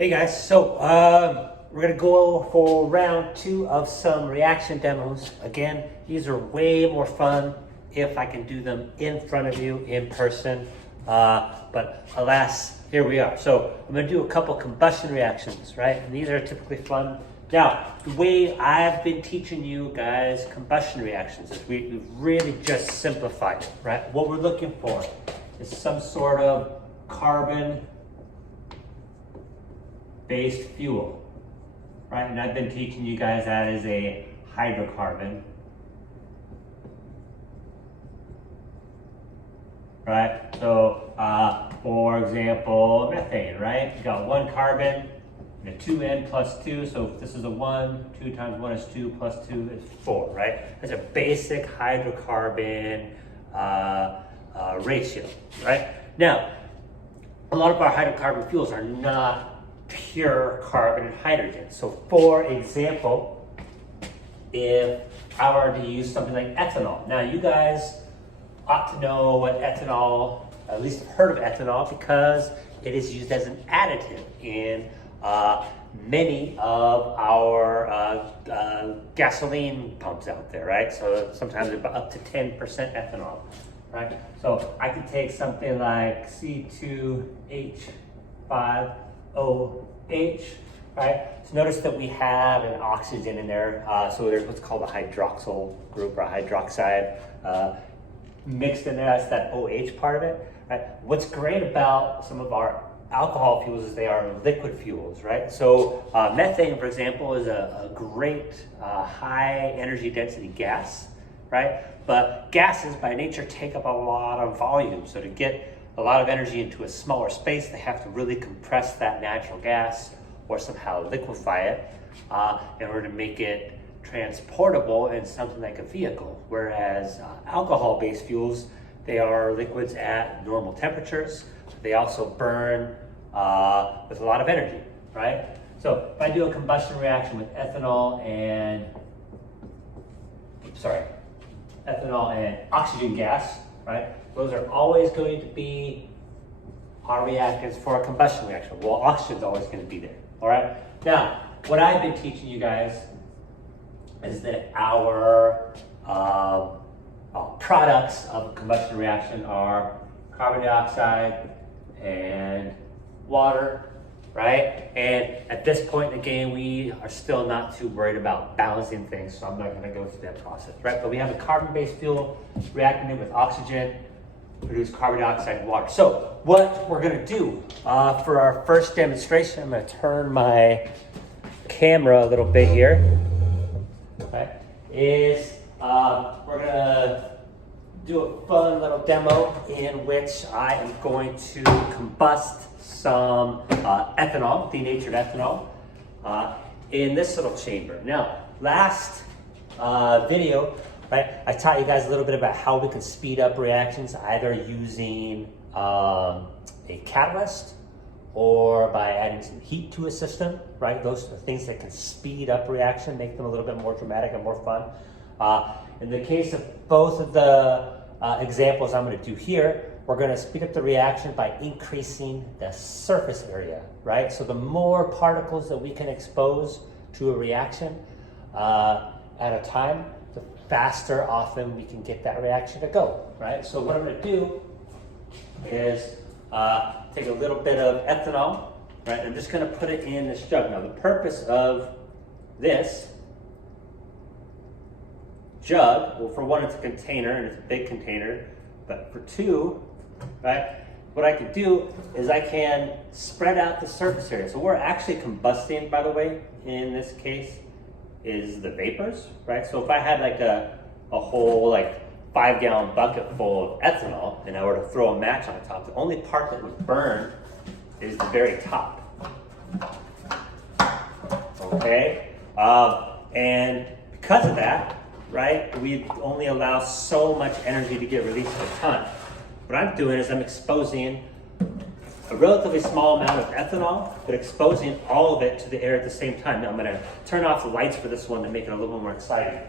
Hey guys, so we're gonna go for round 2 of some reaction demos. Again, these are way more fun if I can do them in front of you in person, but alas, here we are. So I'm gonna do a couple combustion reactions, right? And these are typically fun. Now, the way I've been teaching you guys combustion reactions is we've really just simplified it, right? What we're looking for is some sort of carbon-based fuel, right? And I've been teaching you guys that is a hydrocarbon, right? So, for example, methane, right? You got one carbon and a 2N plus 2. So if this is a 1, 2 times 1 is 2 plus 2 is 4, right? That's a basic hydrocarbon ratio, right? Now, a lot of our hydrocarbon fuels are not pure carbon and hydrogen. So for example, if I were to use something like ethanol. Now you guys ought to know what ethanol, at least have heard of ethanol, because it is used as an additive in many of our gasoline pumps out there, right? So sometimes about up to 10% ethanol. Right? So I could take something like C2H5OH, right? So notice that we have an oxygen in there. So there's what's called a hydroxyl group or hydroxide mixed in there. That's that OH part of it, right? What's great about some of our alcohol fuels is they are liquid fuels, right? So methane, for example, is a great high energy density gas, right? But gases by nature take up a lot of volume. So to get a lot of energy into a smaller space, they have to really compress that natural gas or somehow liquefy it in order to make it transportable in something like a vehicle. Whereas alcohol-based fuels, they are liquids at normal temperatures. They also burn with a lot of energy, right? So if I do a combustion reaction with ethanol and oxygen gas, right? Those are always going to be our reactants for a combustion reaction. Well, oxygen's always going to be there, all right? Now, what I've been teaching you guys is that our products of a combustion reaction are carbon dioxide and water, right? And at this point in the game, we are still not too worried about balancing things, so I'm not going to go through that process, right? But we have a carbon-based fuel reacting it with oxygen, produce carbon dioxide and water. So what we're going to do for our first demonstration, I'm going to turn my camera a little bit here, right? Is we're going to do a fun little demo in which I am going to combust some ethanol, denatured ethanol, in this little chamber. Now, last video, right, I taught you guys a little bit about how we can speed up reactions, either using a catalyst or by adding some heat to a system, right? Those are things that can speed up reaction, make them a little bit more dramatic and more fun. In the case of both of the examples I'm going to do here, we're going to speed up the reaction by increasing the surface area, right? So the more particles that we can expose to a reaction at a time, the faster often we can get that reaction to go, right? So what I'm going to do is take a little bit of ethanol, right? I'm just going to put it in this jug. Now the purpose of this jug, well, for one, it's a container and it's a big container, but for two, right, what I can do is I can spread out the surface area. So we're actually combusting, by the way, in this case, is the vapors, right? So if I had like a whole like 5-gallon bucket full of ethanol and I were to throw a match on top, the only part that would burn is the very top, okay? And because of that, right, we only allow so much energy to get released at a time. What I'm doing is I'm exposing a relatively small amount of ethanol, but exposing all of it to the air at the same time. Now I'm going to turn off the lights for this one to make it a little bit more exciting.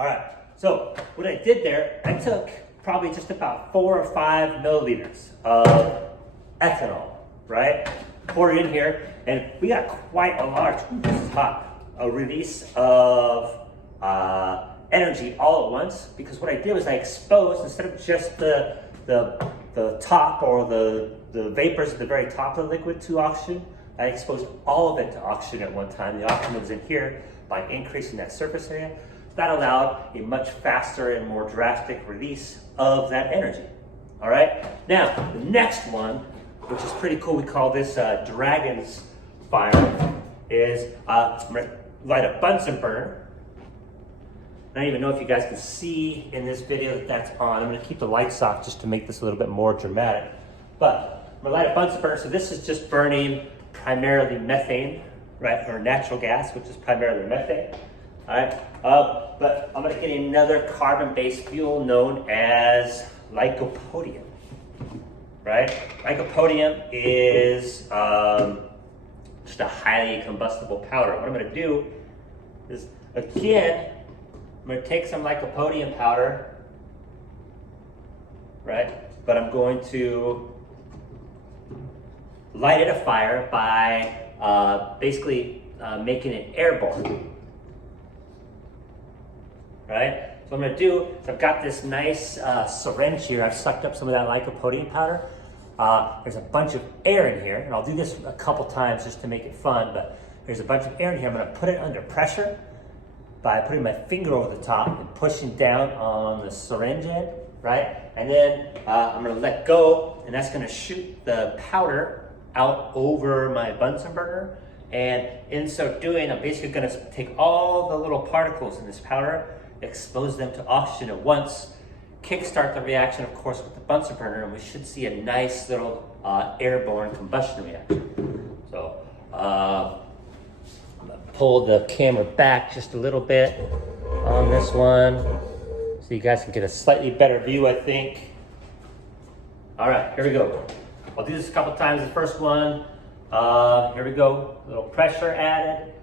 All right, so what I did there, I took probably just about 4 or 5 milliliters of ethanol, right? Pour it in here, and we got quite a large, this is hot, a release of energy all at once, because what I did was I exposed, instead of just the top or the vapors at the very top of the liquid to oxygen, I exposed all of it to oxygen at one time. The oxygen was in here by increasing that surface area. That allowed a much faster and more drastic release of that energy. All right, now the next one, which is pretty cool, we call this Dragon's Fire, is I'm gonna light a Bunsen burner. I don't even know if you guys can see in this video that that's on. I'm gonna keep the lights off just to make this a little bit more dramatic. But I'm gonna light a Bunsen burner, so this is just burning primarily methane, right, or natural gas, which is primarily methane. All right, but I'm gonna get another carbon-based fuel known as lycopodium, right? Lycopodium is just a highly combustible powder. What I'm gonna do is, again, I'm gonna take some lycopodium powder, right? But I'm going to light it afire by basically making it airborne. Right? So what I'm gonna do is I've got this nice syringe here. I've sucked up some of that lycopodium powder. There's a bunch of air in here, and I'll do this a couple times just to make it fun, but there's a bunch of air in here. I'm gonna put it under pressure by putting my finger over the top and pushing down on the syringe end, right? And then I'm gonna let go, and that's gonna shoot the powder out over my Bunsen burner. And in so doing, I'm basically gonna take all the little particles in this powder, expose them to oxygen at once, kickstart the reaction, of course, with the Bunsen burner, and we should see a nice little airborne combustion reaction. So I'm gonna pull the camera back just a little bit on this one so you guys can get a slightly better view, I think. All right, here we go. I'll do this a couple times. The first one, here we go, a little pressure added.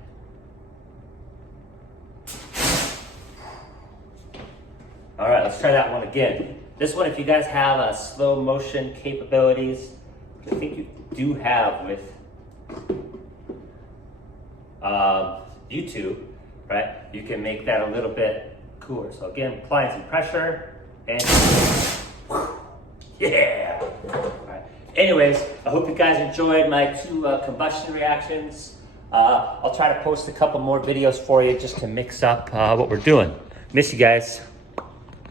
All right, let's try that one again. This one, if you guys have slow motion capabilities, which I think you do have with YouTube, right? You can make that a little bit cooler. So again, applying some pressure and yeah. All right. Anyways, I hope you guys enjoyed my 2 combustion reactions. I'll try to post a couple more videos for you just to mix up what we're doing. Miss you guys.